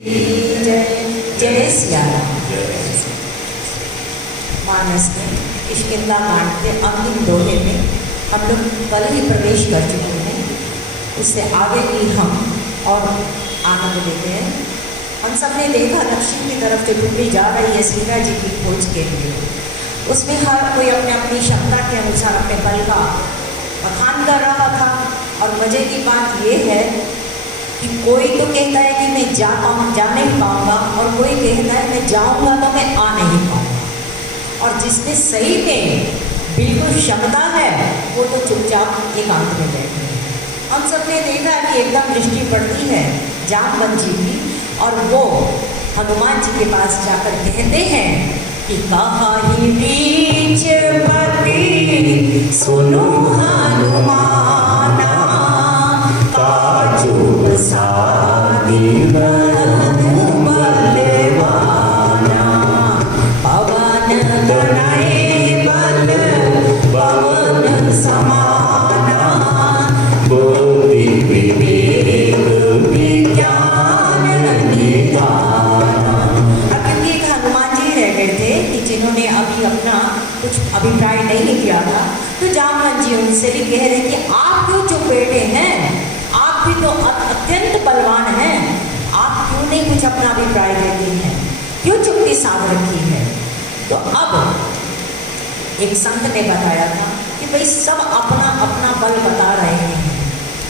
जय सिया राम। मानस में किष्किंधा कांड के अंतिम दोहे में हम लोग कल ही प्रवेश कर चुके हैं। उससे आगे भी हम और आनंद लेते हैं। हम सब ने देखा दक्षिण की तरफ जो टुकड़ी जा रही है सीता जी की खोज के लिए, उसमें हर कोई अपने अपनी क्षमता के अनुसार अपने बल का बखान कर रहा था। और मज़े की बात यह है कि कोई तो कहता है कि मैं जा नहीं पाऊँगा, और कोई कहता है मैं जाऊँगा तो मैं आ नहीं पाऊँगा। और जिसमें सही में बिल्कुल क्षमता है वो तो चुपचाप एकांत में बैठे हैं। हम सब ने देखा कि एकदम दृष्टि पड़ती है जामवंत जी की, और वो हनुमान जी के पास जाकर कहते हैं कि कहाहि बीच पति सुनो हनुमाना, काजू सादी बलवाना, पवन तनय बल पवन समाना, बुद्धि विवेक विज्ञान निधाना। क्योंकि एक हनुमान जी रह गए थे कि जिन्होंने अभी अपना कुछ अभिप्राय नहीं किया था, तो जामवंत जी उनसे भी कह रहे कि आप क्यों चुप बैठे हैं, आप भी तो अत्यंत बलवान हैं, आप क्यों नहीं कुछ अपना अभिप्राय देते हैं, क्यों चुप्पी साध रखी है। तो अब एक संत ने बताया था कि भाई सब अपना अपना बल बता रहे हैं,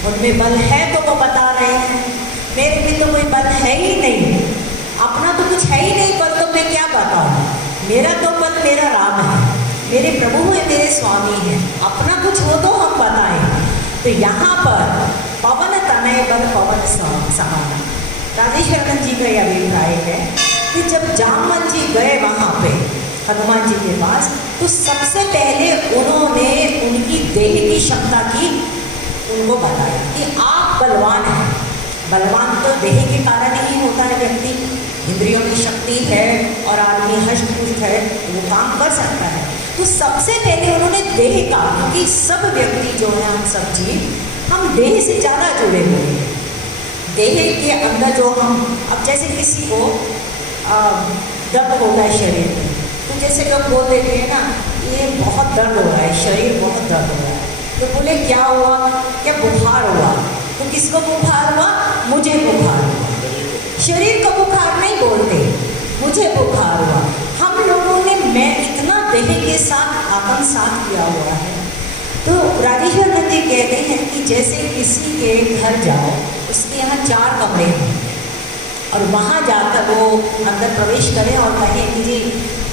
उनमें बल है तो वो बता रहे हैं, मेरे में तो कोई बल है ही नहीं, अपना तो कुछ है ही नहीं बल, तो मैं क्या बताऊँ। मेरा तो बल मेरा राम है, मेरे प्रभु है, मेरे स्वामी हैं, अपना कुछ हो तो हम बताएं। तो यहाँ पर पवन तनय बल पवन समाना, राजेश्वरानंद जी का यह अभिप्राय है कि जब जामवंत जी गए वहाँ पे हनुमान जी के पास, तो सबसे पहले उन्होंने उनकी देह की क्षमता की उनको बताया कि आप बलवान हैं। बलवान तो देह के कारण ही होता है, व्यक्ति इंद्रियों की शक्ति है और आदमी हष्ट-पुष्ट है, वो काम कर सकता है। तो सबसे पहले उन्होंने देह का, क्योंकि सब व्यक्ति जो है हम सब जीव, हम देह से ज़्यादा जुड़े हुए हैं। देह के अंदर जो हम, अब जैसे किसी को दर्द होता है शरीर में, तो जैसे लोग बोल देते हैं ना ये बहुत दर्द हो रहा है, शरीर बहुत दर्द हो रहा है, तो बोले क्या हुआ, क्या बुखार हुआ, तो किसको बुखार हुआ, मुझे बुखार हुआ। शरीर का बुखार नहीं बोलते, मुझे बुखार हुआ। हम लोगों ने मैं इतना देह के साथ आत्मसात किया हुआ है। तो राजेश्वरानंद जी कहते हैं कि जैसे किसी के घर जाओ, उसके यहाँ 4 कमरे हैं, और वहाँ जाकर वो अंदर प्रवेश करें और कहें कि जी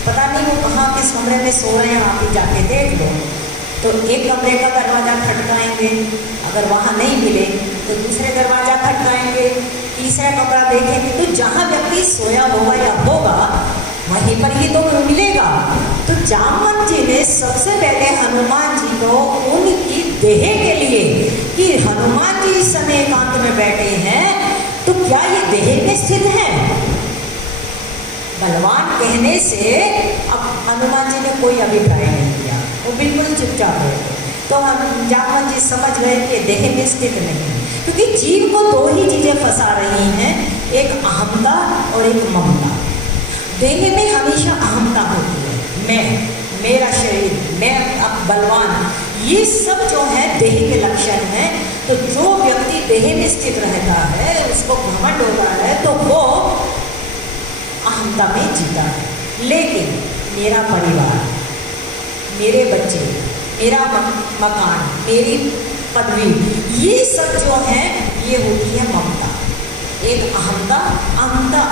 पता नहीं वो कहाँ किस कमरे में सो रहे हैं, आप ही जाके देख लो। तो एक कमरे का दरवाज़ा खटकाएंगे, अगर वहाँ नहीं मिले तो दूसरे दरवाज़ा खटकाएंगे, तीसरा कमरा देखेंगे, तो जहाँ व्यक्ति सोया होगा या होगा वहीं पर ही तो मिलेगा। तो जामवंत जी ने सबसे पहले हनुमान जी को उनकी देह के लिए कि हनुमान जी इस समय एकांत में बैठे हैं, तो क्या ये देह में स्थित है। बलवान कहने से अब हनुमान जी ने कोई अभिप्राय नहीं दिया, वो बिल्कुल चुपचाप बैठे। तो हम जामवंत जी समझ गए कि देह में स्थित नहीं है, क्योंकि जीव को 2 ही चीज़ें फंसा रही हैं, एक अहमता और एक ममता। देह में हमेशा अहमता होती है, मैं, मेरा शरीर, मैं अब बलवान, ये सब जो है देह के लक्षण हैं। तो जो व्यक्ति देह में स्थित रहता है, उसको घमंड होता है, तो वो अहमता में जीता है। लेकिन मेरा परिवार, मेरे बच्चे, मेरा मकान, मेरी पदवी, ये सब जो है ये होती है ममता। एक अहमता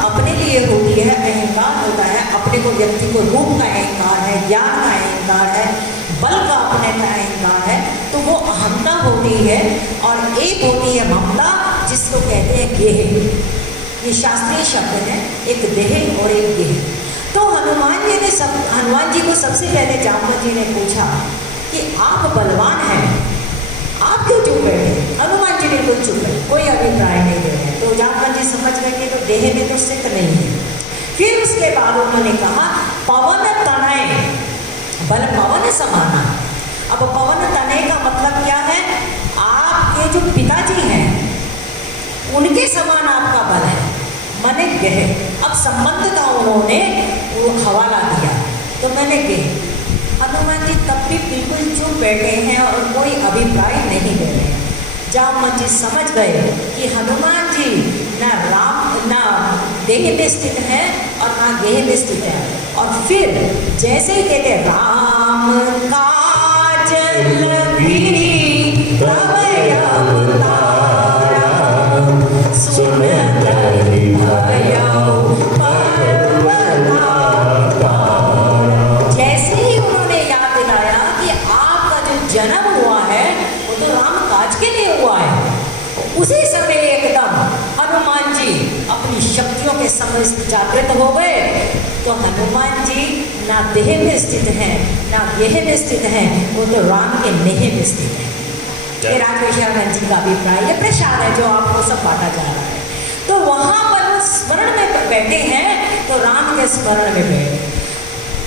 अपने लिए होती है, अहंकार होता है, अपने को व्यक्ति को रूप का अहंकार है, ज्ञान का अहंकार है, बल का अपने का अहंकार है, तो वो अहमता होती है। और एक होती है ममता, जिसको कहते हैं गेह। ये शास्त्रीय शब्द है, एक देह और एक गेह। तो हनुमान जी को सबसे पहले जामवंत जी ने पूछा कि आप बलवान हैं, आप क्यों चुप बैठे। हनुमान जी बिल्कुल चुप है, कोई अभिप्राय नहीं दे रहे। तो जामवंत जी समझ गए कि तो देह में तो स्थित नहीं है। फिर उसके बाद उन्होंने कहा पवन तनय बल पवन समाना। अब पवन तनय का मतलब क्या है, आपके जो पिताजी हैं उनके समान आपका बल है। मैंने गए। अब संबंध का उन्होंने वो हवाला दिया, तो मैंने गए। हनुमान जी तब भी बिल्कुल चुप बैठे हैं और कोई अभिप्राय नहीं दे रहे हैं। जामवंत जी समझ गए कि हनुमान जी ना देह में स्थित है और ना गेह में स्थित है। और फिर जैसे ही कहते राम काज लगी तब अवतारा, सुनत भयो पर्वता पारा। जैसे ही उन्होंने याद दिलाया कि आपका जो जन्म हुआ है वो तो राम काज के लिए हुआ है, उसी समय एकदम हनुमान जी अपनी शक्तियों के समय जागृत हो गए। तो हनुमान जी ना देह में स्थित हैं ना गेह में स्थित हैं, वो तो राम के नेह में स्थित है। ये राजवेश्वरानंद जी का अभिप्राय, ये प्रसाद है जो आपको सब बांटा जा रहा है। तो वहां पर वो स्मरण में बैठे हैं तो राम के स्मरण में बैठे।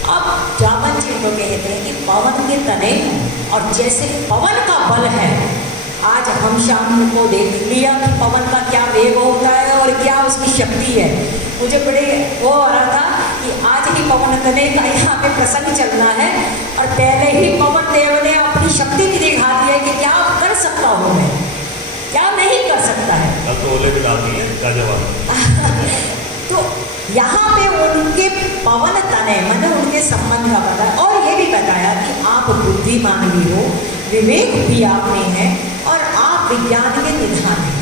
अब जामवंत जी को कहते हैं कि पवन के तने और जैसे पवन का बल है, आज हम शाम को देख लिया कि पवन का क्या वेग होता है और क्या उसकी शक्ति है। मुझे बड़े वो आ रहा था कि आज ही पवन तने का यहाँ पे प्रसंग चलना है और पहले ही पवन देव ने अपनी शक्ति भी दिखा दी है कि क्या कर सकता हूँ मैं, क्या नहीं कर सकता है। तो ओले भी डालती है क्या जवाब। तो यहाँ पे उनके पवन तने मैंने उनके संबंध का बताया और ये भी बताया कि आप बुद्धिमान भी हो, विवेक भी आप में है और आप विज्ञान के निधान हैं।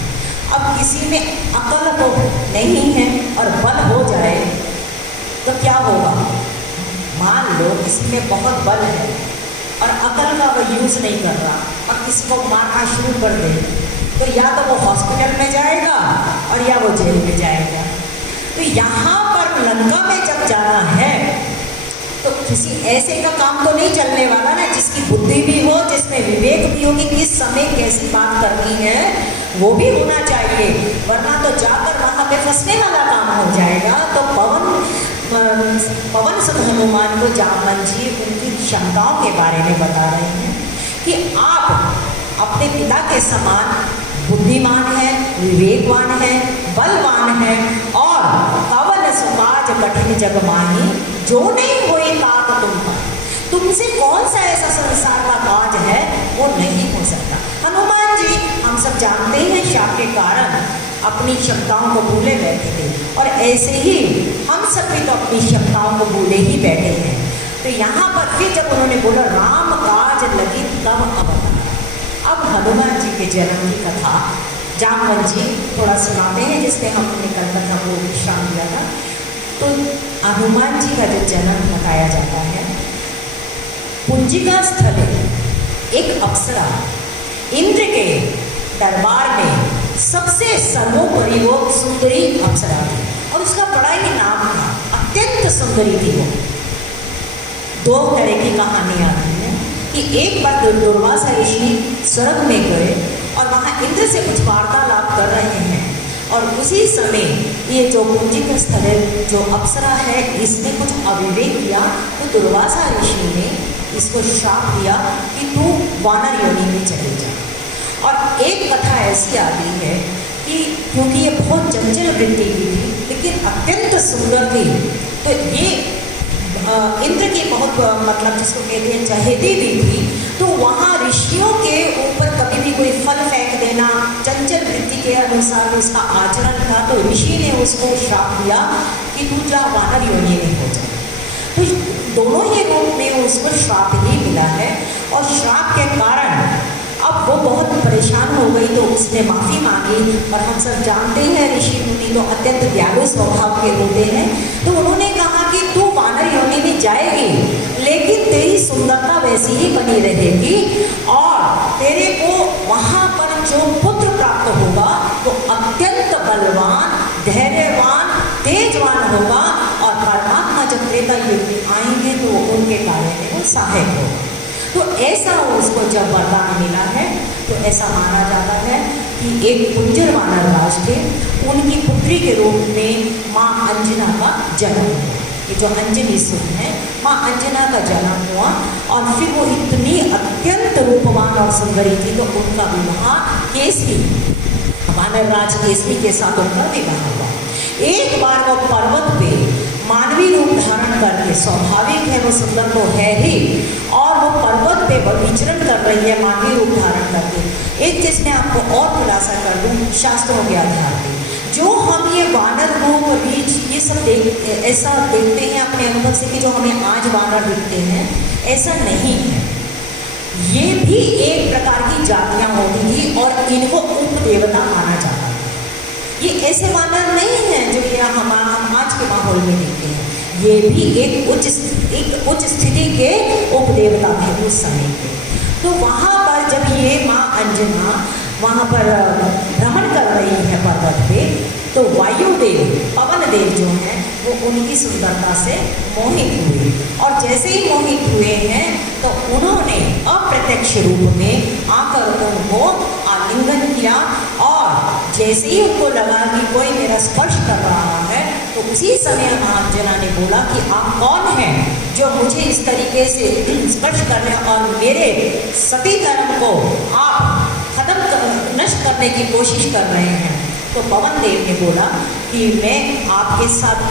अब किसी में अकल तो नहीं है और बल हो जाए तो क्या होगा। मान लो किसी में बहुत बल है और अकल का वो यूज़ नहीं कर रहा और किसी को मारना शुरू कर दे, तो या तो वो हॉस्पिटल में जाएगा और या वो जेल में जाएगा। तो यहाँ पर लंका में जब जाना है तो किसी ऐसे का काम तो नहीं चलने वाला ना, जिसकी बुद्धि भी हो, जिसमें विवेक भी हो कि किस समय कैसी बात करनी है, वो भी होना चाहिए, वरना तो जाकर वहाँ पे फंसने वाला काम हो जाएगा। तो पवन सुत हनुमान को जामवंत जी उनकी क्षमताओं के बारे में बता रहे हैं कि आप अपने पिता के समान बुद्धिमान है, विवेकवान है, बलवान है और पवन सुकाज कठिन जग माही जो नहीं होई तात तुमका। तुमसे कौन सा ऐसा संसार का काज है वो नहीं हो सकता। हनुमान जी हम सब जानते हैं शाप के कारण अपनी क्षमताओं को भूले बैठे थे और ऐसे ही हम सब भी तो अपनी क्षमताओं को भूले ही बैठे हैं। तो यहाँ पर फिर जब उन्होंने बोला राम काज लगी तब अवतार। अब हनुमान जी के जन्म की कथा जामवंत जी थोड़ा सुनाते हैं, जिसमें हमने कल कथा को विश्राम दिया था। तो हनुमान जी का जो जन्म बताया जाता है, पुंजिका स्थल एक अप्सरा इंद्र के दरबार में सबसे सर्वोपरि वो सुंदरी अप्सरा थी और उसका बड़ा ही नाम था, अत्यंत सुंदरी थी वो। दो तरह की कहानी आती है कि एक बार दुर्वासा ऋषि स्वर्ग में गए और वहाँ इंद्र से कुछ वार्तालाप कर रहे हैं और उसी समय ये जो पुंजिक स्थल जो अप्सरा है इसने कुछ अविवेक किया। तो दुर्वासा ऋषि ने इसको श्राप दिया कि तू वानर योनि में चले जा। और एक कथा ऐसी आती है कि क्योंकि ये बहुत चंचल वृत्ति की थी लेकिन अत्यंत सुंदर थी, तो ये इंद्र की बहुत मतलब जिसको कहते हैं चहेती भी थी। तो वहाँ ऋषियों के ऊपर कभी भी कोई फल फेंक देना चंचल वृत्ति के अनुसार उसका आचरण था। तो ऋषि ने उसको श्राप दिया कि तू जा वानर योनि में हो जा। तो दोनों ही रूप में उसको श्राप ही मिला है और श्राप के कारण अब वो बहुत परेशान हो गई। तो उसने माफ़ी मांगी और हम सब जानते हैं ऋषि मुनि तो अत्यंत दयालु स्वभाव के होते हैं। तो उन्होंने कहा कि तू वानर योनि में जाएगी लेकिन तेरी सुंदरता वैसी ही बनी रहेगी और तेरे को वहाँ पर जो पुत्र प्राप्त होगा वो अत्यंत बलवान, धैर्यवान, तेजवान होगा और परमात्मा जब त्रेता युग में आएंगे तो उनके कार्य में वो सहायक होगा। तो ऐसा उसको जब वरदान मिला है तो ऐसा माना जाता है कि एक कुंजर वानर राज थे, उनकी पुत्री के रूप में माँ अंजना का जन्म हुआ। ये जो अंजनी सुन है माँ अंजना का जन्म हुआ और फिर वो इतनी अत्यंत रूपवान और सुंदरी थी तो उनका विवाह केसरी वानर राज केसरी के साथ उनका विवाह हुआ। एक बार वो पर्वत पे मानवीय रूप धारण करके, स्वाभाविक है वो सुंदर तो है ही, और वो पर्वत पे विचरण कर रही है मानवीय रूप धारण करके। एक चीज मैं आपको और खुलासा कर दूं शास्त्रों के आधार पे, जो हम ये वानर रूप रीछ ये सब ऐसा देखते हैं अपने अनुभव से कि जो हमें आज वानर दिखते हैं, ऐसा नहीं है। ये भी एक प्रकार की जातियां होती थी और इनको उपदेवता माना जाता था। ये ऐसे वानर नहीं हैं जो ये हम आज के माहौल में देखते हैं, ये भी एक उच्च स्थिति के उपदेवता थे उस समय के। तो वहाँ पर जब ये माँ अंजना वहाँ पर भ्रमण कर रही है पर्वत पे, तो वायुदेव पवन देव जो हैं वो उनकी सुंदरता से मोहित हुए, और जैसे ही मोहित हुए हैं तो उन्होंने अप्रत्यक्ष रूप में आकर उनको आलिंगन किया, और जैसे ही उनको लगा कि कोई मेरा स्पर्श कर रहा है, तो उसी समय अंजना ने बोला कि आप कौन हैं जो मुझे इस तरीके से स्पर्श कर रहे हैं और मेरे सती धर्म को आप नष्ट करने की कोशिश कर रहे हैं। तो पवन देव ने बोला कि मैं आपके साथ,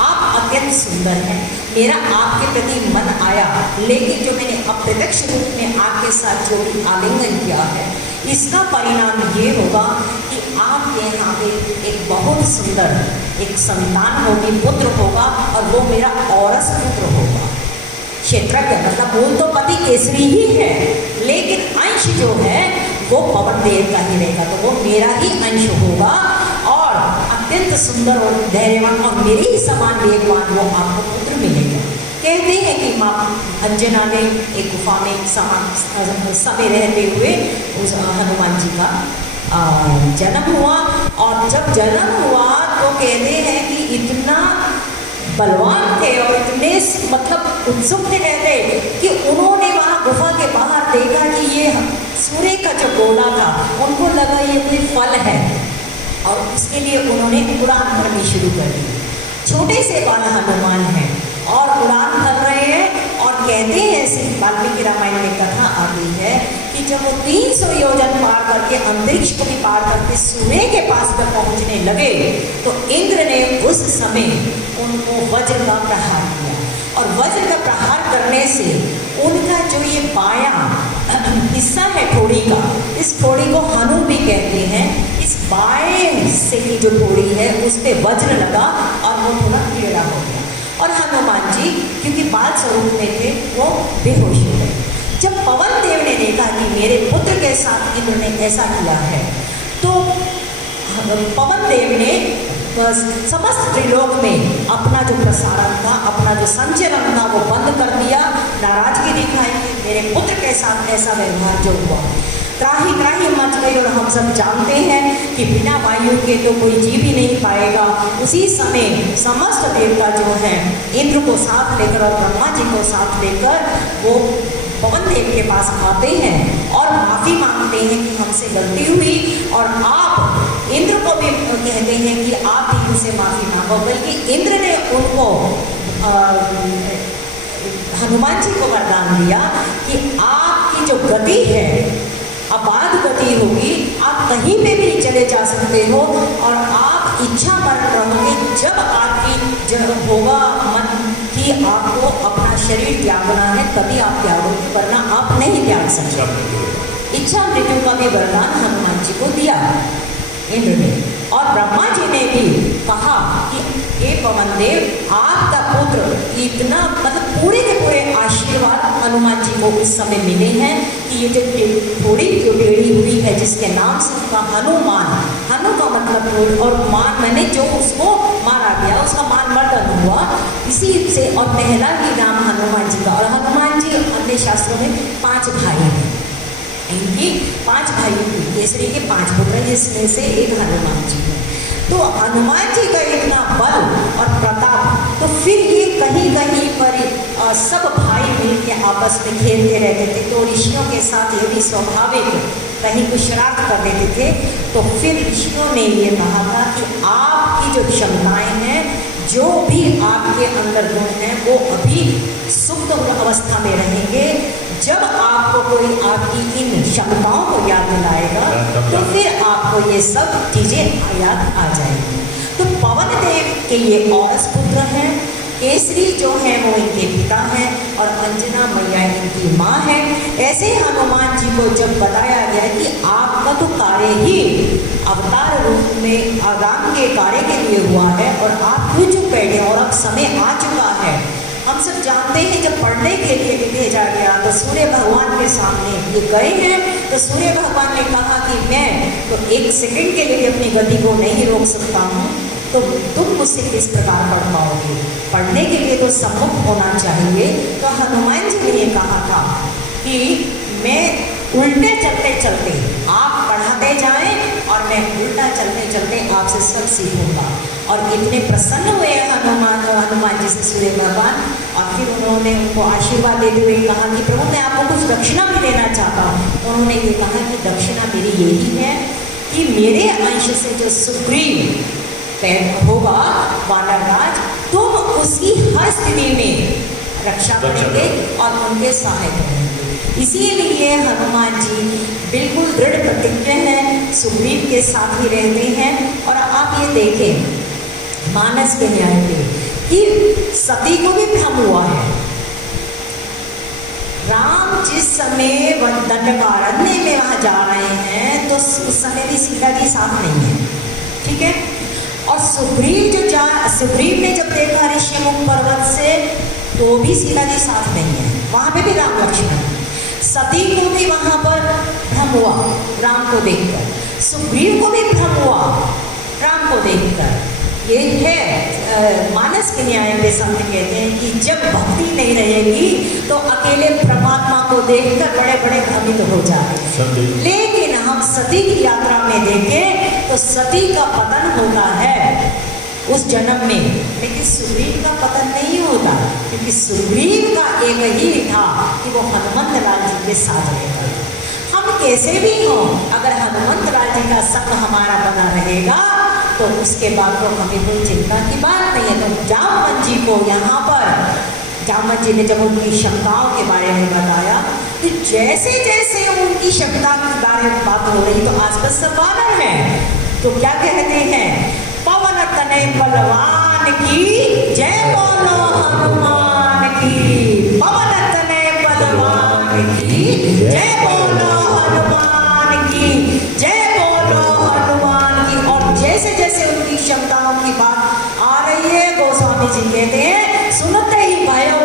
आप अत्यंत सुंदर हैं, मेरा आपके प्रति मन आया, लेकिन जो मैंने अप्रत्यक्ष रूप में आपके साथ जो भी आलिंगन किया है, इसका परिणाम ये होगा कि आपके यहाँ पे एक बहुत सुंदर एक संतान होगी, पुत्र होगा, और वो मेरा औरस पुत्र होगा। क्षेत्रज्ञ मतलब मूल तो पति केसरी ही है, लेकिन अंश जो है वो पवन देव का ही रहेगा, तो वो मेरा ही अंश होगा, और अत्यंत सुंदर और धैर्यवान और मेरे ही समान वेगवान वो आपको पुत्र मिलेगा। कहते हैं कि माँ अंजना ने एक गुफा में समय रहते हुए उस हनुमान जी का जन्म हुआ, और जब जन्म हुआ तो कहते हैं कि इतना बलवान थे और इतने मतलब उत्सुक थे कहते कि उन्होंने वहाँ गुफा के बाहर देखा कि ये सूर्य का जो गोला था, उनको लगा ये कोई फल है, और उसके लिए उन्होंने उड़ान भरनी शुरू कर दी। छोटे से बाल हनुमान हैं और उड़ान भर रहे हैं, और कहते हैं ऐसे वाल्मीकि रामायण में कथा आती है कि जब वो 300 योजन पार करके अंतरिक्ष को भी पार करके सूर्य के पास पर पहुंचने लगे, तो इंद्र ने उस समय उनको वज्र का प्रहार किया, और वज्र का प्रहार करने से उनका जो ये बायां हिस्सा है ठोड़ी का, इस ठोड़ी को हनु भी कहते हैं, इस बाएं से की जो ठोड़ी है उस पर वज्र लगा और वो थोड़ा टेढ़ा हो गया, और हनुमान जी क्योंकि बाल स्वरूप में थे वो बेहोश हो गए। जब पवन देव ने देखा कि मेरे पुत्र के साथ इंद्र ने ऐसा किया है, तो पवन देव ने समस्त त्रिलोक में अपना जो प्रसारण था, अपना जो संचरण था वो बंद कर दिया, नाराजगी दिखाई कि मेरे पुत्र के साथ ऐसा व्यवहार जो हुआ। त्राही त्राही मच गई, और हम सब जानते हैं कि बिना वायु के तो कोई जी भी नहीं पाएगा। उसी समय समस्त देवता जो हैं इंद्र को साथ लेकर और ब्रह्मा जी को साथ लेकर वो पवन देव के पास आते हैं और माफ़ी मांगते हैं कि हमसे गलती हुई, और आप इंद्र को भी कहते हैं कि आप ही उनसे माफ़ी मांगो। बल्कि इंद्र ने उनको हनुमान जी को वरदान दिया कि आपकी जो गति है अबाध गति होगी, आप कहीं पे भी चले जा सकते हो, और आप इच्छा पर रहोगे जब आपकी जब होगा मन कि आपको अपना शरीर त्यागना है तभी आप त्यागोगे, वरना आप नहीं त्याग सकते। इच्छा मृत्यु का भी वरदान हनुमान जी को दिया इंद्र ने, और ब्रह्मा जी ने भी कहा कि हे पवन देव, आपका पुत्र इतना मतलब पूरे के पूरे आशीर्वाद हनुमान जी को उस समय मिले हैं कि ये जो थोड़ी जो टेढ़ी हुई है जिसके नाम से उसका हनुमान, हनु का मतलब और मान मैंने जो उसको मारा गया उसका मान मर्दन हुआ इसी से, और पहला भी नाम हनुमान जी का। और हनुमान जी अन्य शास्त्रों में 5 भाई हैं, इनकी 5 भाइयों की केसरी के 5 पुत्र, जिसमें से एक हनुमान जी है। तो हनुमान जी का इतना बल और प्रताप, तो फिर ये कहीं कहीं पर सब भाई मिल के आपस में खेलते रहते थे, तो ऋषियों के साथ ये भी स्वाभाविक कहीं कुछ शरारत कर देते थे। तो फिर ऋषियों ने ये कहा था कि आपकी जो क्षमताएं हैं, जो भी आपके अंदर गुण हैं, वो अभी सुप्त अवस्था में रहेंगे। जब आपको कोई आपकी इन क्षमताओं को याद दिलाएगा तो फिर आपको ये सब चीज़ें याद आ जाएंगी। तो पवन कि ये औरस पुत्र हैं, केसरी जो है वो इनके पिता हैं और अंजना मैया इनकी माँ है। ऐसे हनुमान जी को जब बताया गया कि आपका तो कार्य ही अवतार रूप में राम के कार्य के लिए हुआ है और आप क्यों चुप बैठे और अब समय आ चुका है। हम सब जानते हैं जब पढ़ने के लिए भेजा गया तो सूर्य भगवान के सामने ये गए हैं, तो सूर्य भगवान ने कहा कि मैं तो एक सेकंड के लिए अपनी गति को नहीं रोक सकता हूँ, तो तुम मुझसे किस प्रकार पढ़ पाओगे। पढ़ने के लिए तो सम्मुख होना चाहिए। तो हनुमान जी ने ये कहा था कि मैं उल्टे चलते चलते आप पढ़ाते जाएं और मैं उल्टा चलते चलते आपसे सब सीखूंगा। और इतने प्रसन्न हुए हनुमान जी से सूर्य भगवान, और फिर उन्होंने उनको आशीर्वाद देते हुए कहा कि प्रभु मैं आपको कुछ दक्षिणा भी देना चाहता हूँ। तो उन्होंने ये कहा कि दक्षिणा मेरी यही है कि मेरे अंश से जो सुग्रीव पैदा होगा वानर राज, तुम उसकी हर स्थिति में रक्षा करेंगे और उनके सहायक रहेंगे। इसीलिए हनुमान जी बिल्कुल दृढ़ प्रतिज्ञ हैं, सुग्रीव के साथ ही रहते हैं। और आप ये देखें मानस के न्याय में कि सती को भी भ्रम हुआ है। राम जिस समय दंडकारण्य में वहां जा रहे हैं तो उस समय भी सीता जी साथ नहीं है, ठीक है। और सुग्रीव ने जब देखा ऋषिमुख पर्वत से तो भी सीता जी साथ नहीं है, वहां पे भी राम लक्ष्मण। सती को भी वहां पर भ्रम हुआ राम को देखकर, सुग्रीव को भी भ्रम हुआ राम को देखकर। ये है मानस के न्याय में संत कहते हैं कि जब भक्ति नहीं रहेगी तो अकेले परमात्मा को देखकर बड़े बड़े भ्रमित हो जाते। लेकिन हम सती की यात्रा में देखें तो सती का पतन होता है उस जन्म में, लेकिन सुग्रीव का पतन नहीं होता, क्योंकि सुग्रीव का एक ही था कि वो हनुमंत लाल जी के साथ रहेगा। हम कैसे भी हों, अगर हनुमंत लाल जी का संग हमारा बना रहेगा तो उसके बाद तो हमें कोई चिंता की बात नहीं है। तो जामवंत जी को यहाँ पर जामवंत जी ने जब उनकी क्षमताओं के बारे में बताया कि जैसे जैसे उनकी क्षमता के बारे में बात हो रही तो आसपास सब वानर है, तो क्या कहते हैं, पवन तनय बलवान की जय बोलो हनुमान की, पवन तनय बलवान की जय बोलो हनुमान की, जय बोलो हनुमान की। और जैसे जैसे उनकी क्षमताओं की बात आ रही है, गोस्वामी जी कहते हैं सुनते ही भयो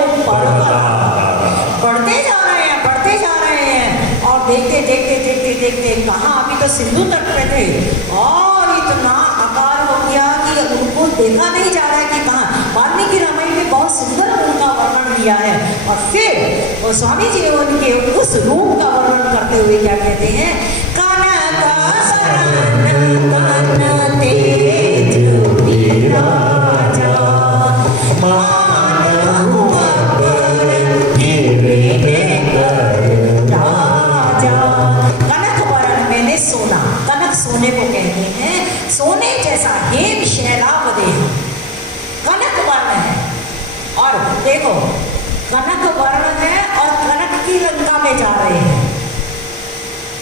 बढ़ते जा रहे हैं और देखते देखते देखते देखते कहाँ अभी तो सिंधु तट पे थे और इतना आकार हो गया कि उनको देखा नहीं जा रहा है कि कहाँ। वाल्मीकि रामायण में बहुत सुंदर उनका वर्णन दिया है। और फिर गोस्वामी जी उनके उस रूप का वर्णन करते हुए क्या कहते हैं, सोने को कहते हैं, सोने जैसा हेम शैलावदेह कनक वर्ण है। और देखो कनक वर्ण है और कनक की लंका में जा रहे हैं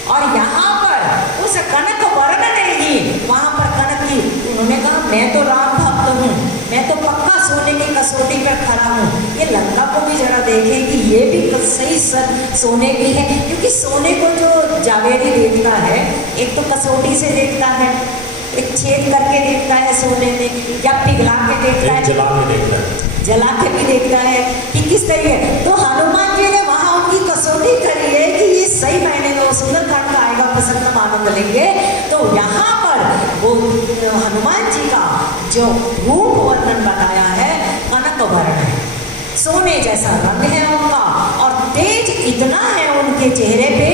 और यहाँ पर उस कनक वर्ण ने ही वहां पर कनक की, उन्होंने कहा मैं तो राम भक्त हूँ, मैं तो पक्का सोने की कसौटी पर खड़ा हूँ। ये लंका को भी जरा देखें कि ये भी सही सोने की है, क्योंकि सोने को जो जावेरी देखता है एक तो कसौटी से देखता है, एक छेद करके देखता है सोने में, या पिघला के देखता है, जला के भी देखता है कि किस तरीके। तो हनुमान जी ने वहां उनकी कसौटी करी है कि ये सही मायने में सुंदरकांड का आएगा, प्रसन्न आनंद लेंगे। तो यहाँ पर वो हनुमान जी का जो रूप वर्णन बताया है कनक वर्ण है, सोने जैसा रंग है उनका और तेज इतना है उनके चेहरे पे।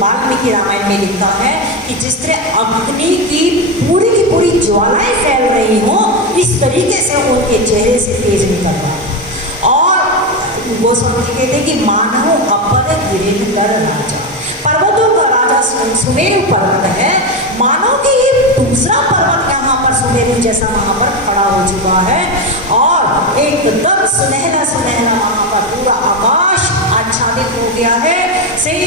वाल्मीकि रामायण में लिखा है कि जिस तरह अग्नि की पूरी ज्वालाएं फैल रही हो, इस तरीके से उनके चेहरे से तेज निकल रहा। और वो समझ कहते हैं कि मानव अपर गिरिधर राजा, पर्वतों का राजा सुमेरु पर्वत है, मानो कि ये दूसरा पर्वत यहाँ पर सुमेरु जैसा वहां पर खड़ा हो चुका है और एकदम सुनहरा सुनहरा वहां पर पूरा आकाश आच्छादित हो गया है। सिंह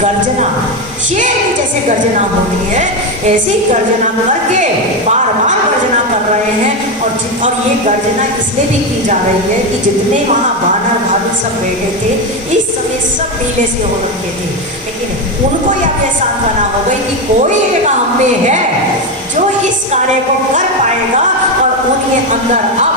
गर्जना, शेर की जैसे गर्जना होती है, ऐसी गर्जना करके बार बार गर्जना कर रहे हैं। और ये गर्जना इसलिए भी की जा रही है कि जितने वहाँ वानर भालू सब बैठे थे, इस समय सब नीले से हो रखे थे, लेकिन उनको यह सांत्वना हो गई कि कोई एक हम में है जो इस कार्य को कर पाएगा। और उनके अंदर अब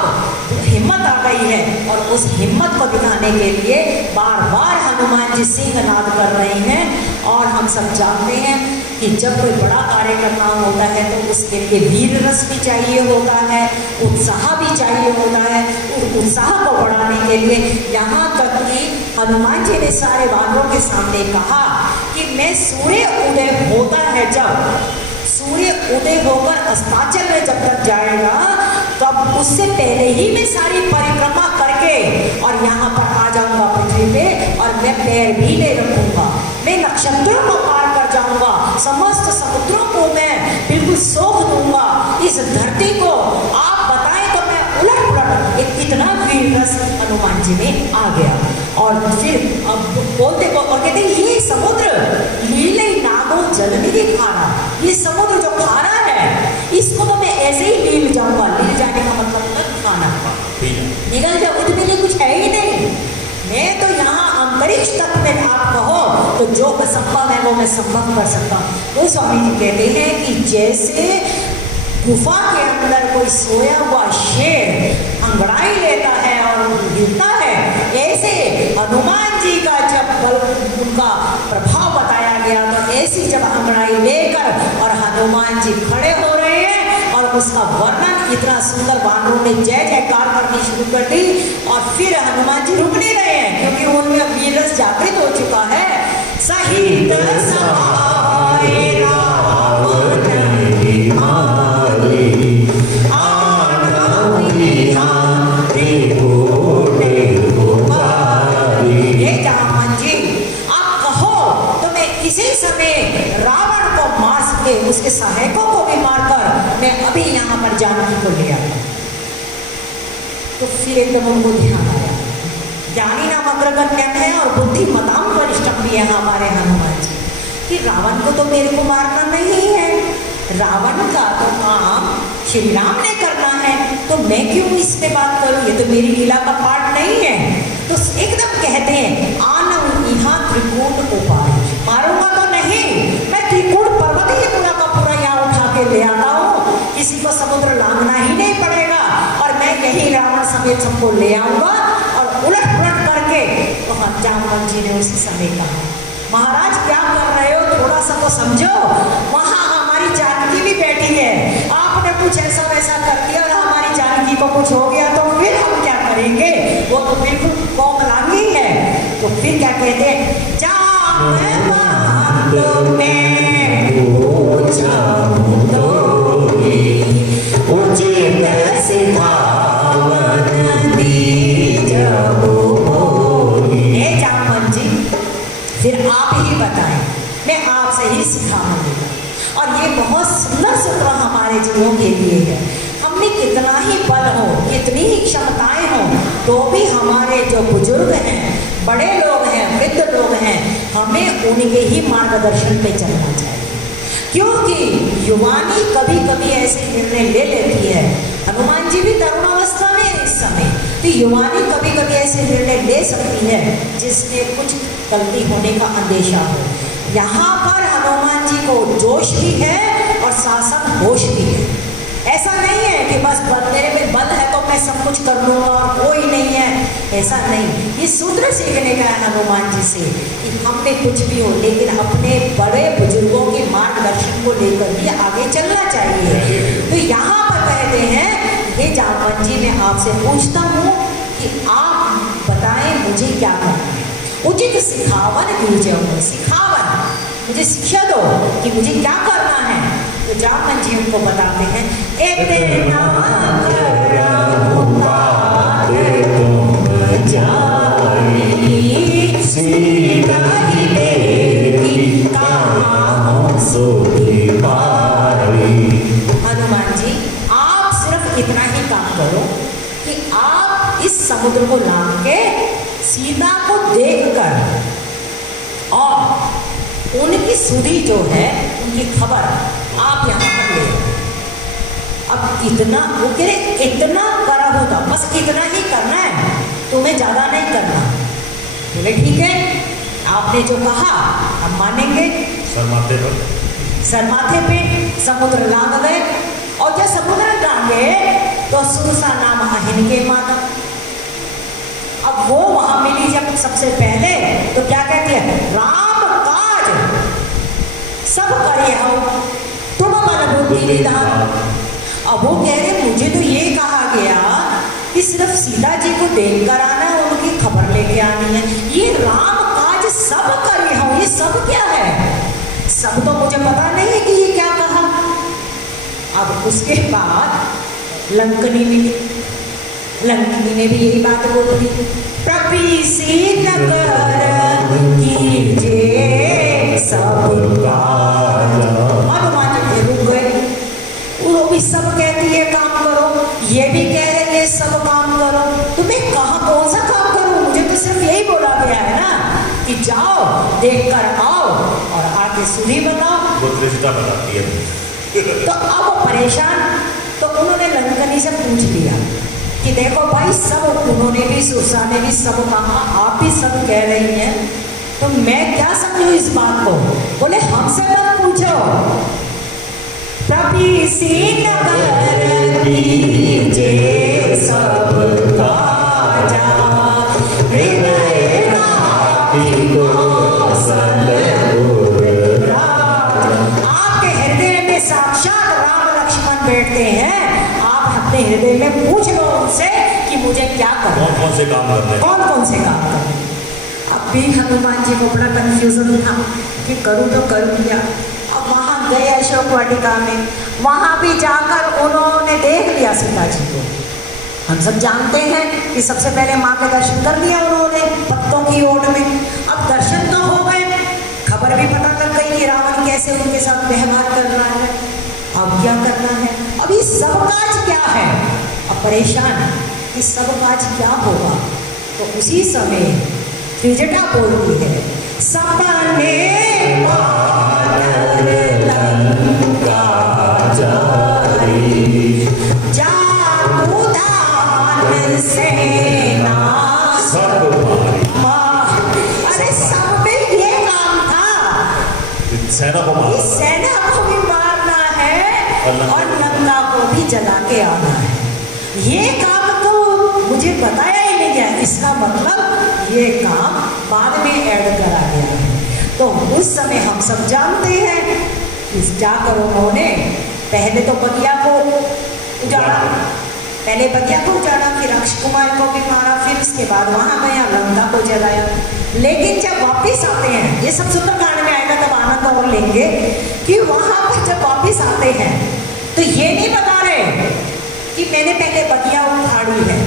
हिम्मत आ गई है, और उस हिम्मत को दिखाने के लिए बार बार हनुमान जी सिंहनाद कर रहे हैं। और हम सब जानते हैं कि जब कोई बड़ा कार्य करना होता है तो उसके लिए वीर रस भी चाहिए होता है, उत्साह भी चाहिए होता है। उस उत्साह को बढ़ाने के लिए यहाँ तक कि हनुमान जी ने सारे वानरों के सामने कहा कि मैं सूर्य उदय होता है, जब सूर्य उदय होकर अस्ताचल में जब तक जाएगा, तब उससे पहले ही मैं सारी परिक्रमा करके और यहाँ पर आ जाऊंगा पृथ्वी पे, और मैं पैर भी नहीं रखूंगा, मैं नक्षत्रों को पार कर जाऊंगा, समस्त समुद्रों को मैं बिल्कुल सोख दूंगा, इस धरती को आप बताएं तो मैं उलट पुलट। एक इतना वीर रस हनुमान जी में आ गया। और फिर अब बोलते को और कहते ये समुद्र लीले नागो जल निधि खाना, ये समुद्र जो खाना है इसको तो मैं ऐसे ही लील जाऊंगा। लील जाने का मतलब खाना, निकल जाओ, इसमें लिए कुछ है ही नहीं। मैं तो यहाँ अंतरिक्ष तक में आप कहो तो जो असंभव है वो मैं संभव कर सकता हूँ। तो स्वामी जी कहते हैं कि जैसे गुफा के अंदर कोई सोया हुआ शेर अंगड़ाई लेता है और हिलता है, ऐसे हनुमान जी का जब बल उनका प्रभाव बताया गया तो ऐसी जब अंगड़ाई लेकर और हनुमान जी खड़े हो रहे हैं, और उसका वर्णन इतना सुंदर वानरों ने जय जयकार करनी शुरू कर दी। और फिर हनुमान जी रुक नहीं रहे हैं क्योंकि उनमें वीर रस जागृत हो चुका है। सहित समाये रावण इसी समय रावण को मार सके, उसके सहायकों को भी मारकर मैं अभी यहाँ पर जानकी को ले आया। तो फिर एकदम उनको ध्यान आया, ज्ञानी नाम अग्रगण्य है और बुद्धिमताम वरिष्ठम भी है हमारे हनुमान जी, कि रावण को तो मेरे को मारना नहीं है, रावण का तो काम श्री राम ने करना है, तो मैं क्यों इस पे बात करूं, ये तो मेरी लीला का पार्ट नहीं है। तो एकदम कहते हैं आनंद यहाँ त्रिकूट उपाय, मारूंगा तो नहीं, मैं त्रिकूट पर्वत ही पूरा का पूरा यहाँ उठा के ले आता हूँ, किसी को समुद्र लांघना ही नहीं पड़ेगा, और मैं यही रावण समेत सबको ले आऊंगा। और उलट पुलट करके तो जामवंत जी ने उसी समय कहा, महाराज क्या कर रहे हो, थोड़ा सा तो समझो, वहाँ हमारी जानकी भी बैठी है, आपने कुछ ऐसा वैसा कर दिया और हमारी जानकी को कुछ हो गया तो फिर हम क्या करेंगे, वो तो बिल्कुल कोमलांगी है। तो फिर क्या कहते हैं, फिर आप ही बताएं, मैं आपसे ही सिखाऊंगी। और ये बहुत सुंदर सूत्र हमारे जीवों के लिए है। हमने कितना ही बल हो, कितनी ही क्षमताएं हो, तो भी हमारे जो बुजुर्ग हैं, बड़े लोग हैं, वृद्ध लोग हैं, हमें उनके ही मार्गदर्शन पे चलना चाहिए। क्योंकि युवानी कभी कभी ऐसे निर्णय ले लेती है, हनुमान जी भी तरुणावस्था में है इस समय, तो युवानी कभी कभी ऐसे निर्णय ले सकती है जिसमें कुछ गलती होने का अंदेशा हो। यहाँ पर हनुमान जी को जोश भी है और शासन होश भी है। ऐसा नहीं है कि बस मेरे में बल है तो मैं सब कुछ कर लूँगा और कोई नहीं है, ऐसा नहीं। ये सूत्र सीखने का है हनुमान जी से कि हम में कुछ भी हो लेकिन अपने बड़े बुजुर्गों के मार्गदर्शन को लेकर ही आगे चलना चाहिए। तो यहाँ पर कहते हैं, ये जामवंत जी मैं आपसे पूछता हूँ कि आप बताएं मुझे क्या करना है, उचित सिखावन दीजिए, सिखावन मुझे शिक्षा दो कि मुझे क्या करना है। तो जामवंत जी उनको बताते हैं, हनुमान जी आप सिर्फ इतना ही काम करो कि आप इस समुद्र को लांघ के सीता को देखकर और उनकी सुधी जो है, उनकी खबर आप यहाँ पर ले। अब इतना वो कह रहे इतना करा होता, बस इतना ही करना है, तुम्हें ज्यादा नहीं करना। बोले ठीक है, आपने जो कहा हम मानेंगे। सर माथे पे समुद्र लांग गए, और जब समुद्र लांगे तो सुरसा नाम अहिन के माता। अब वो वहां मिली जब सबसे पहले, तो क्या कहती है, राम काज सब करे हो तुम मन बुद्धि निधान। अब वो कह रहे मुझे तो ये कहा गया कि सिर्फ सीता जी को देख कर आना है, उनकी खबर लेके आनी है। ये राम काज सब करे हो, ये सब क्या है? सब तो मुझे पता नहीं है कि ये क्या कहा। अब उसके बाद लंकनी मिली, लंकनी ने भी यही बात बोल दी, प्रपीसी नगर कीजे सब काज। हनुमान जी रुक गए, वो भी सब कहती है काम करो, ये भी कह रहे हैं सब काम करो, तुम्हें कहाँ कौन सा काम करूं? मुझे तो सिर्फ यही बोला गया है ना कि जाओ देख कर आओ और आके सुधी बताओ। बताती है। तो अब वो परेशान, तो उन्होंने लंकनी से पूछ लिया कि देखो भाई, सब उन्होंने भी, सुरसा ने भी सब कहा, आप भी सब कह रही हैं, तो मैं क्या समझू इस बात को? बोले हमसे मत पूछो, प्रपीसी नगर कीजे सब काजा, हृदय राखी कौशल गुर राजा। आपके हृदय में साक्षात राम लक्ष्मण बैठते हैं, आप अपने हृदय में पूछ लो उनसे कि मुझे क्या करना, कौन से काम करने, कौन से काम करने। अब भी हनुमान जी को बड़ा कंफ्यूजन था कि करूँ तो करूँ क्या। अब वहाँ गए अशोक वाटिका में, वहाँ भी जाकर उन्होंने देख लिया सीता जी को। हम सब जानते हैं कि सबसे पहले माँ के दर्शन कर लिया उन्होंने भक्तों की ओट में। अब दर्शन तो हो गए, खबर भी पता लग गई कि रावण कैसे उनके साथ व्यवहार कर रहा है। अब क्या करना है? अब ये सब काज क्या है? अब परेशान कि सब काज क्या होगा। तो उसी समय त्रिजटा बोलती है, सपने लंका जारी, जादूदान सेना सब मारी। अरे सब में ये काम था, सेना को मारना, सेना को भी मारना है और लंका को भी जला के आना है। ये काम तो मुझे बताया ही नहीं गया, इसका मतलब ये काम बाद में ऐड करा गया है। तो उस समय हम सब जानते हैं कि जाकर उन्होंने पहले तो बगिया को उजाड़ा, पहले बगिया को उजाड़ा, फिर अक्षय कुमार को भी मारा, फिर उसके बाद वहां गया लंका को जलाया। लेकिन जब वापिस आते हैं, ये सब सुंदरकांड में आएगा तब आनंद और लेंगे कि वहां पर जब वापिस आते हैं तो ये नहीं बता रहे कि मैंने पहले बगिया उखाड़ी है,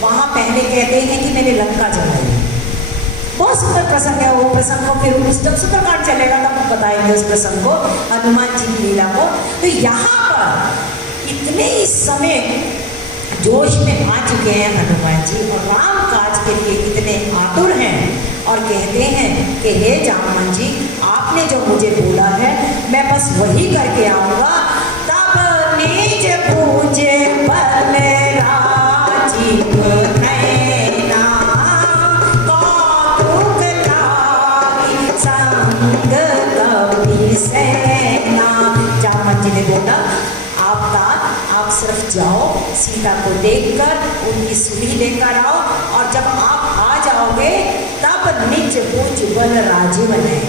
वहां पहले कहते हैं कि मैंने लंका जलाई। बहुत सुंदर प्रसंग है वो प्रसंग को, फिर जब सुंदरकांड चलेगा तब हम बताएंगे उस प्रसंग को, हनुमान जी की लीला को। तो यहाँ पर इतने इस समय जोश में आ चुके हैं हनुमान जी और राम काज के लिए इतने आतुर हैं और कहते हैं कि हे जामवन जी, आपने जो मुझे बोला है मैं बस वही करके आऊँगा। तब निज पूजे बल राजीव नैना, कौतुक लागी संग कपि सेना। जामवन जी ने बोला, आप सिर्फ जाओ, सीता को देखकर उनकी सुधी लेकर आओ, और जब आप आ जाओगे तब निज भुज बल राजीव नयन।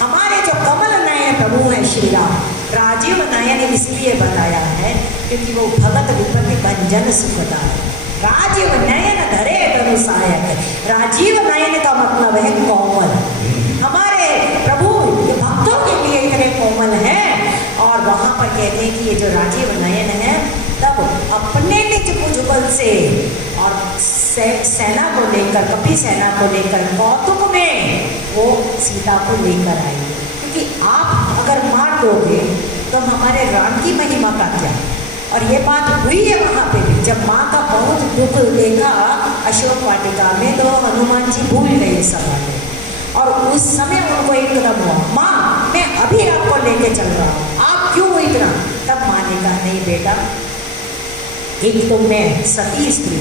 हमारे जो कमल नयन प्रभु हैं श्री राम, राजीव नयन इसलिए बताया है क्योंकि वो भगत विपत्ति भंजन सुखदाय। राजीव नयन धरे तनु सहायक। राजीव नयन का मतलब है कोमल। हमारे प्रभु भक्तों के लिए इतने कोमल हैं। और वहाँ पर कहते हैं कि ये जो राजीव नयन है, तब अपने निज भुज बल से और सेना को लेकर, कपि सेना को लेकर कौतुक में वो सीता को लेकर आएंगे। क्योंकि आप अगर मार दोगे तो हमारे राम की महिमा का क्या। और ये बात हुई है वहाँ पे भी, जब माँ का बहुत दुख देखा अशोक वाटिका में तो हनुमान जी भूल गए सब बातें। और उस समय उनको एकदम हुआ, माँ चल रहा हूँ, आप क्यों इतना? तब माँ ने कहा नहीं बेटा, एक तो मैं सती स्त्री,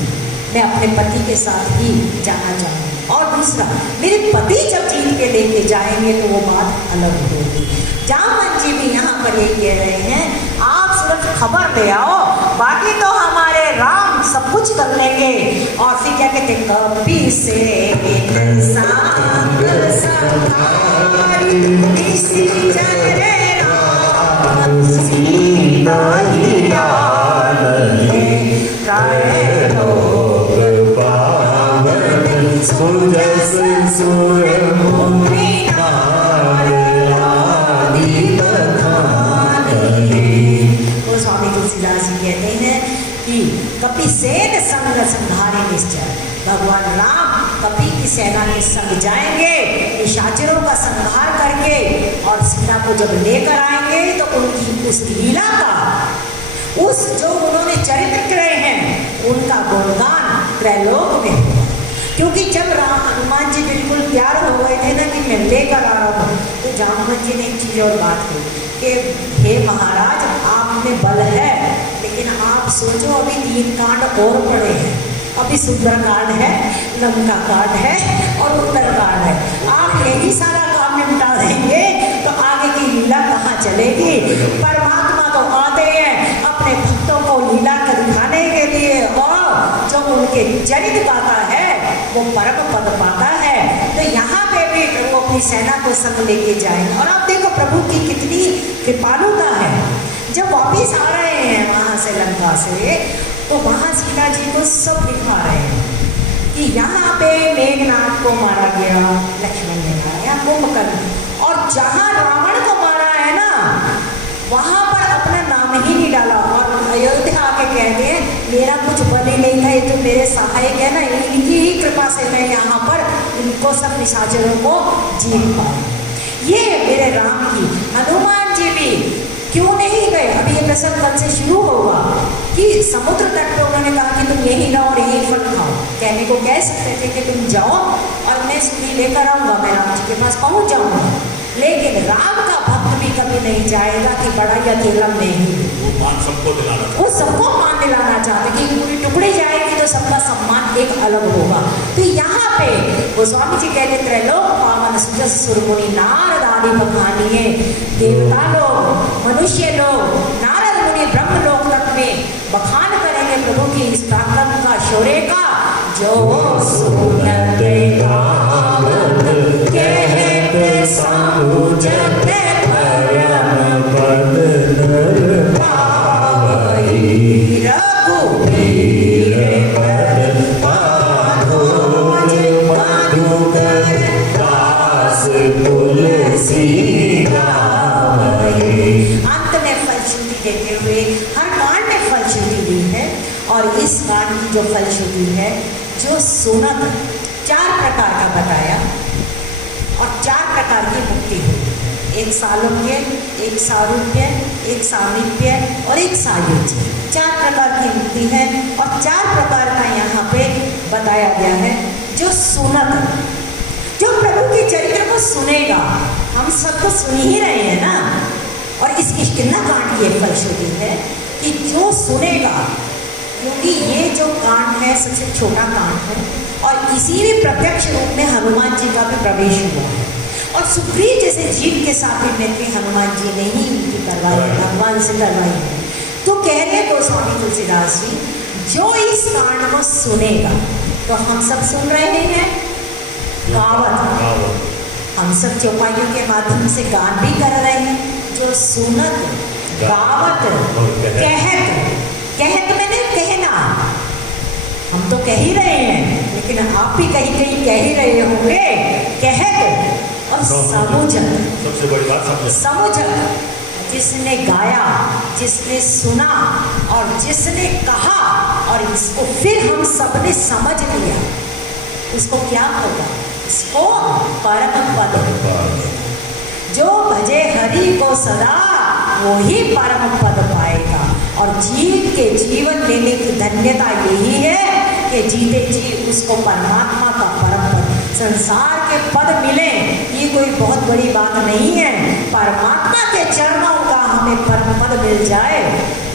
मैं अपने पति के साथ ही जाना चाहूँगी, और दूसरा मेरे पति जब जीत के लेके जाएंगे तो वो बात अलग होगी। जामवंत जी भी यहाँ पर यही कह रहे हैं, आप सिर्फ खबर ले आओ, बाकी तो हमारे राम सब कुछ कर लेंगे। और फिर क्या कहते, कपि से संग संहारी, इसी जगरे राम सीता ही आनंदे, राय लोग पावन सुजस सुर मुनि नार आदि बखानी। तो स्वामी तुलसीदास जी कहते हैं कि कपि सेन संग संहारे निश्चय, भगवान राम कपि की सेना के संग जाएंगे, निशाचरों का संहार करके, और सीता को जब लेकर आएंगे तो उनकी उस लीला का, उस जो उन्होंने चरित्र करे हैं उनका गुणगान त्रैलोक में होगा। क्योंकि जब राम हनुमान जी बिल्कुल तैयार हो गए थे ना कि मैं लेकर आ रहा हूँ, तो जामवंत जी ने एक चीज और बात की कि हे महाराज, आप में बल है, लेकिन आप सोचो अभी 3 कांड और पड़े हैं, अभी सुंदरकांड है, लंका कांड है और उत्तरकांड है। आप यही सारा काम निपटा देंगे तो आगे की लीला कहाँ चलेगी? परमात्मा तो आते हैं अपने भक्तों को लीला कर दिखाने के लिए, और जो उनके चरित्र गाता है वो परम पद पाता है। तो यहाँ पे भी प्रभु अपनी सेना को संग लेके जाएंगे। और आप देखो प्रभु की कितनी कृपालुता है, जब वापिस आ रहे हैं वहाँ से लंका से, तो वहाँ सीता जी को सब दिखा रहे हैं कि यहाँ पे मेघनाथ को मारा गया, लक्ष्मण ने मारा, कुंभकर्ण, और जहाँ रावण को मारा है ना, वहाँ पर अपना नाम ही नहीं डाला, और अयोध्या आके कहते हैं मेरा कुछ बल ही नहीं था, ये तो मेरे सहायक है ना, इनकी ही कृपा से मैं यहाँ पर इनको सब निशाचरों को जीत पाया। ये मेरे राम की। हनुमान जी भी क्यों नहीं गए? अभी ये प्रसंग कल से शुरू होगा कि समुद्र तट पे उन्होंने कहा कि तुम यहीं रहो और यहीं फल खाओ। कहने को कह सकते थे कि तुम जाओ और मैं सुनी लेकर आऊँगा, मैं राम जी के पास पहुँच जाऊँगा, लेकिन राम का भक्त भी कभी नहीं जाएगा कि बड़ा या अकेला नहीं, वो सबको मान दिलाना चाहते कि पूरी टुकड़ी जाएगी तो सबका सम्मान एक अलग होगा। तो यहाँ पे गोस्वामी जी कहते त्रैलोक पावन सुजस सुर मुनि नारद आदि बखानिये, देवता लोग, मनुष्य लोग, नारद मुनि ब्रह्म लोक तक में बखान करेंगे प्रभु की इस पराक्रम का, शौर्य का। जो सुनते गावत कहत समुझत परम पद नर पावई, रघुवीर पद पाथोज मधुकर दास तुलसी गावई। अंत में फलश्रुति देते हुए हर कांड में फलश्रुति दी है, और इस कांड की जो फलश्रुति है, जो सुनत 4 प्रकार का बताया, और 4 प्रकार की मुक्ति हुई, एक सालोक्य, एक सारूप्य, एक सामीप्य और एक सायुज्य। 4 प्रकार की मुक्ति है, और 4 प्रकार का यहाँ पे बताया गया है। जो सुनत, जो प्रभु के चरित्र को सुनेगा, हम सब तो सुन ही रहे हैं ना, और इस किष्किंधा कांड की फलश्रुति है कि जो सुनेगा, क्योंकि ये जो कांड है सबसे छोटा कांड है, और इसी में प्रत्यक्ष रूप में हनुमान जी का भी प्रवेश हुआ है, और सुग्रीव जैसे जीव के साथ में मैत्री हनुमान जी ने ही उनकी करवाई, भगवान से करवाई है। तो कह रहे गोस्वामी तुलसीदास जी, जो इस कांड को सुनेगा, तो हम सब सुन रहे हैं गावत, हम सब चौपाइयों के माध्यम से गान भी कर रहे हैं। जो सुनत, गावत, कहत, कहत मैंने कहना, हम तो कह ही रहे हैं, लेकिन आप भी कहीं कहीं कह ही रहे होंगे, कहत और समुझत। सबसे बड़ी बात समुझत, जिसने गाया, जिसने सुना और जिसने कहा, और इसको फिर हम सबने समझ लिया, उसको क्या होगा? इसको परम पद। जो भजे हरि को सदा, वो ही परम पद पाएगा। और जीव के जीवन लेने की धन्यता यही है कि जीते जी उसको परमात्मा का परम पद संसार के पद मिले ये कोई बहुत बड़ी बात नहीं है, परमात्मा के चरणों का हमें परम पद मिल जाए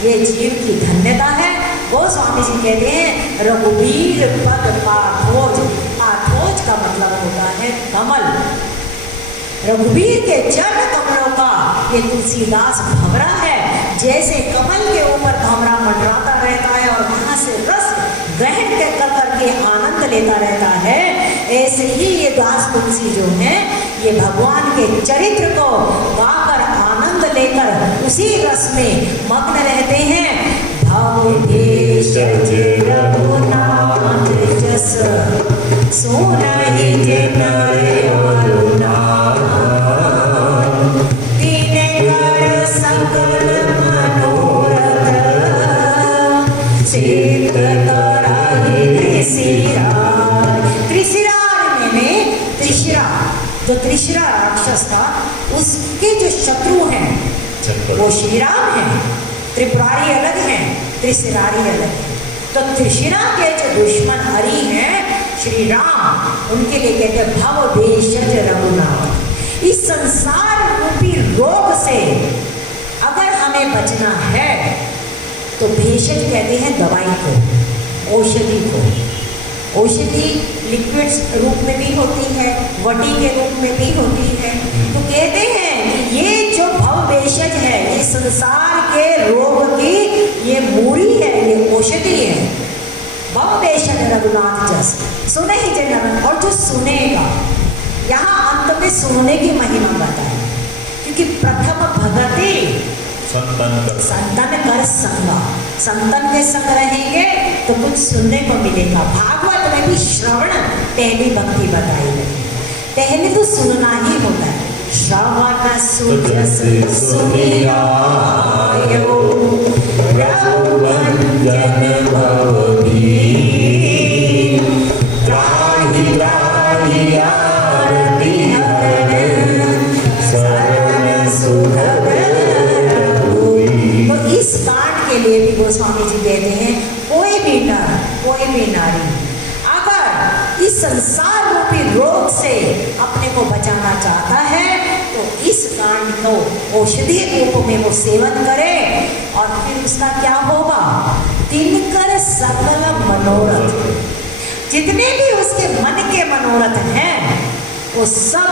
ये जीव की धन्यता है। वो स्वामी जी कहते हैं रघुवीर पद पाथोज, पाथोज का मतलब होता है कमल। रघुवीर के चरण कमलों का ये तुलसीदास भंवरा है। जैसे कमल के ऊपर भंवरा मंडराता रहता है और वहां से रस ग्रहण कर करके आनंद लेता रहता है, ऐसे ही ये दास तुलसी जो है ये भगवान के चरित्र को गाकर आनंद लेकर उसी रस में मग्न रहते हैं। भवभेषज रघुनाथ जस सुनहि जिनहि अरुणार, दीन कर सकल मनोरथ सिद्ध करहि त्रिशिरार। त्रिशिरार मैंने त्रिशिरा, जो त्रिशिरा राक्षस था उसके जो शत्रु हैं वो श्री राम हैं। त्रिपुरारी अलग हैं, त्रिशिरारी अलग हैं। तो त्रिशिरा के जो दुश्मन हरि हैं श्री राम, उनके लिए कहते हैं भव भेषज रघुनाथ। इस संसार रूपी रोग से अगर हमें बचना है तो भेषज कहते हैं दवाई को, औषधि को। औषधि लिक्विड रूप में भी होती है, वटी के रूप में भी होती है। तो कहते हैं कि ये जो भव भेषज है ये संसार के रोग की ये मूरी है, ये औषधि है। भव भेषज रघुनाथ जस सुने ही जन, और जो सुनेगा, यहाँ अंत में सुनने की महिमा बताई, क्योंकि प्रथम भगति संतन कर संगा, संतन के संग रहेंगे तो कुछ सुनने को मिलेगा। भागवत में भी श्रवण पहली भक्ति बताई गई, पहले तो सुनना ही होता है। श्रवण सुजस सुनियायो रघुवंदन भवभीर, त्राहि त्राहि आरति हरण शरण सुखद रघुवीर। तो इस कांड के लिए भी गोस्वामी जी कहते हैं कोई भी नर कोई भी नारी अगर इस संसार रूपी रोग से अपने को बचाना चाहता है तो इस कांड को औषधि रूप में वो सेवन करे और फिर उसका क्या होगा, तिनकर सकल मनोरथ, जितने भी उसके मन के मनोरथ हैं वो सब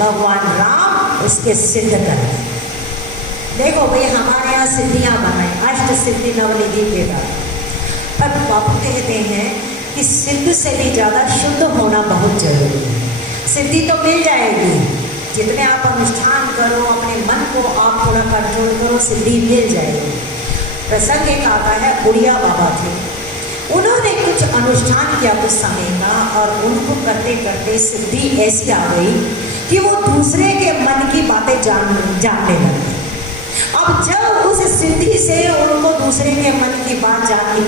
भगवान राम उसके सिद्ध करेंगे। देखो भाई हमारे यहाँ सिद्धियाँ बनाए, अष्ट सिद्धि नवनिधि के बाद, पर बापू कहते हैं कि सिद्ध से भी ज़्यादा शुद्ध होना बहुत जरूरी है। सिद्धि तो मिल जाएगी, जितने आप अनुष्ठान करो, अपने मन को आप थोड़ा कंट्रोल करो, सिद्धि मिल जाएगी। प्रसंग एक आता है, बुढ़िया बाबा थे, उन्होंने कुछ अनुष्ठान किया कुछ समय का और उनको करते करते सिद्धि ऐसी आ गई कि वो दूसरे के मन की बातें जानने लगे। अब जब उस सिद्धि से उनको दूसरे के मन की बात जाननी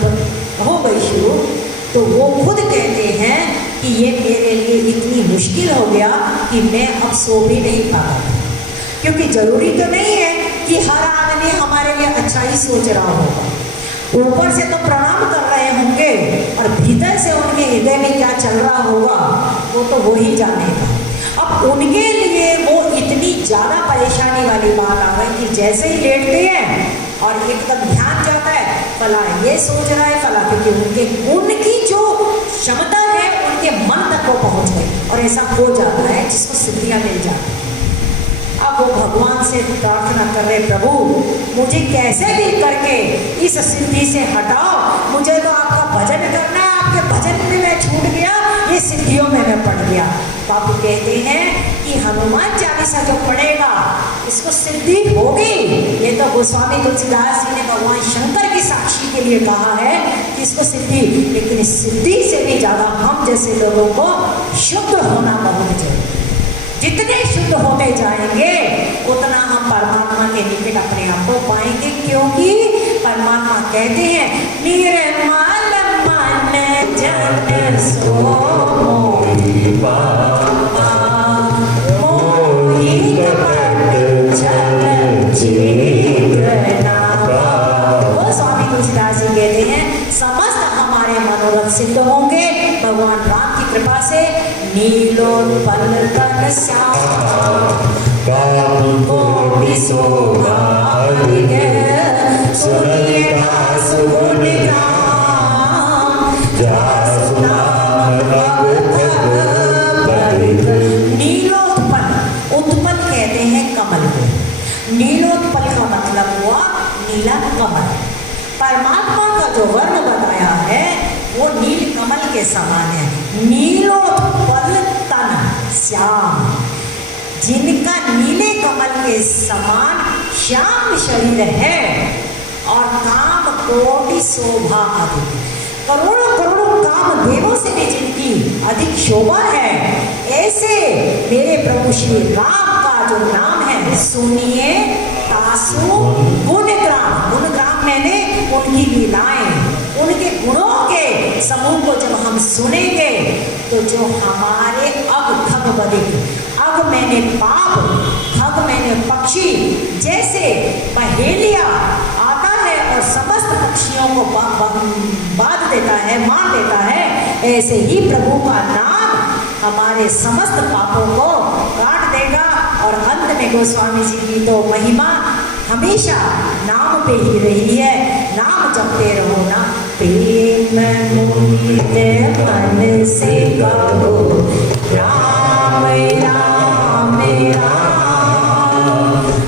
हो गई शुरू, तो वो खुद कहते हैं कि ये मेरे लिए इतनी मुश्किल हो गया कि मैं अब सो भी नहीं पाता, क्योंकि जरूरी तो नहीं है कि हर आदमी हमारे लिए अच्छा ही सोच रहा होगा। ऊपर से तो प्रणाम कर रहे होंगे और भीतर से उनके हृदय में क्या चल रहा होगा वो तो वो ही जानेगा। अब उनके लिए वो इतनी ज़्यादा परेशानी वाली बात आ गई कि जैसे ही लेटते हैं और एकदम ध्यान जाता है, फला ये सोच रहा है फला, क्योंकि उनकी जो क्षमता है उनके मन तक वो पहुंच गई और ऐसा हो जाता है जिसको सिद्धियाँ मिल जाती हैं। अब वो भगवान से प्रार्थना कर रहे, प्रभु मुझे कैसे भी करके इस सिद्धि से हटाओ, मुझे तो आपका भजन करना है, आपके भजन में मैं छूट गया, ये सिद्धियों में मैं पड़ गया। बाबू कहते हैं कि हनुमान चालीसा जो पढ़ेगा इसको सिद्धि होगी। ये तो गोस्वामी तुलसीदास जी ने भगवान शंकर की साक्षी के लिए कहा है कि इसको सिद्धि, लेकिन इस सिद्धि से भी ज़्यादा हम जैसे लोगों को शुद्ध होना बहुत जरूरी। जितने शुद्ध होते जाएंगे उतना हम परमात्मा के निकट अपने आप को पाएंगे, क्योंकि परमात्मा कहते हैं निर्मल मन जन सो मोहि पावा, मोहि कपट छल छेद ना पावा। वो स्वामी तुलसीदास जी कहते हैं समस्त हमारे मनोरथ सिद्ध होंगे भगवान राम की कृपा से। नीलो बल तन श्याम बापू कोटि शोभा अधिक सुनिए दास गुण गान जासु नाम अवधव बलित। नीलोत्पल, उत्पल कहते हैं कमल को। नीलोत्पल का मतलब हुआ नीला कमल। परमात्मा का जो वर्ण बताया है वो नील कमल के समान है। नीलोत्पल तन श्याम, जिनका नीले कमल के समान श्याम शरीर है और काम कोटि शोभा अधिक, करोड़ों करोड़ों काम देवों से भी जिनकी अधिक शोभा है, ऐसे मेरे प्रभु श्री राम का जो नाम है सुनिए तासु गुणग्राम। गुणग्राम मैंने उनकी लीलाएं, उनके गुणों के समूह को जब हम सुनेंगे तो जो हमारे अग खग बदिक, अग मैंने पाप, खग मैंने पक्षी, जैसे पहेलिया आता है और समस्त पक्षियों को बांध देता है, मार देता है, ऐसे ही प्रभु का नाम हमारे समस्त पापों को काट देगा। और अंत में गोस्वामी जी की तो महिमा हमेशा नाम पे ही रही है। नाम जपते रहो ना, प्रेम मुझे मन से कहो राम राम राम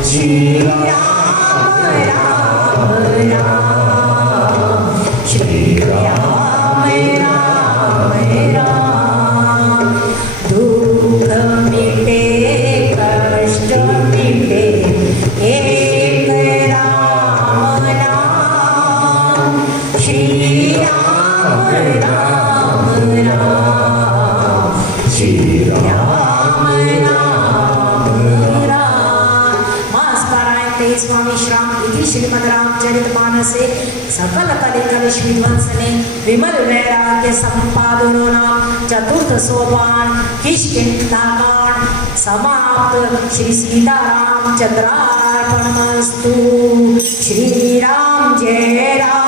श्री राम राम राम श्री राम राम राम। दुख मिटे कष्ट मिटे एक राम नाम श्री राम राम राम श्री राम राम राम। मास्कारायते स्वामी श्राम इति श्रीमद् रामचरितमानसे सकल कलिकलुष विध्वंसने विमल वैराग्य संपादनो नाम चतुर्थ सोपान किष्किंधाकांड समाप्त। श्री सीताराम चंद्रार्पणमस्तु। श्री राम जय राम।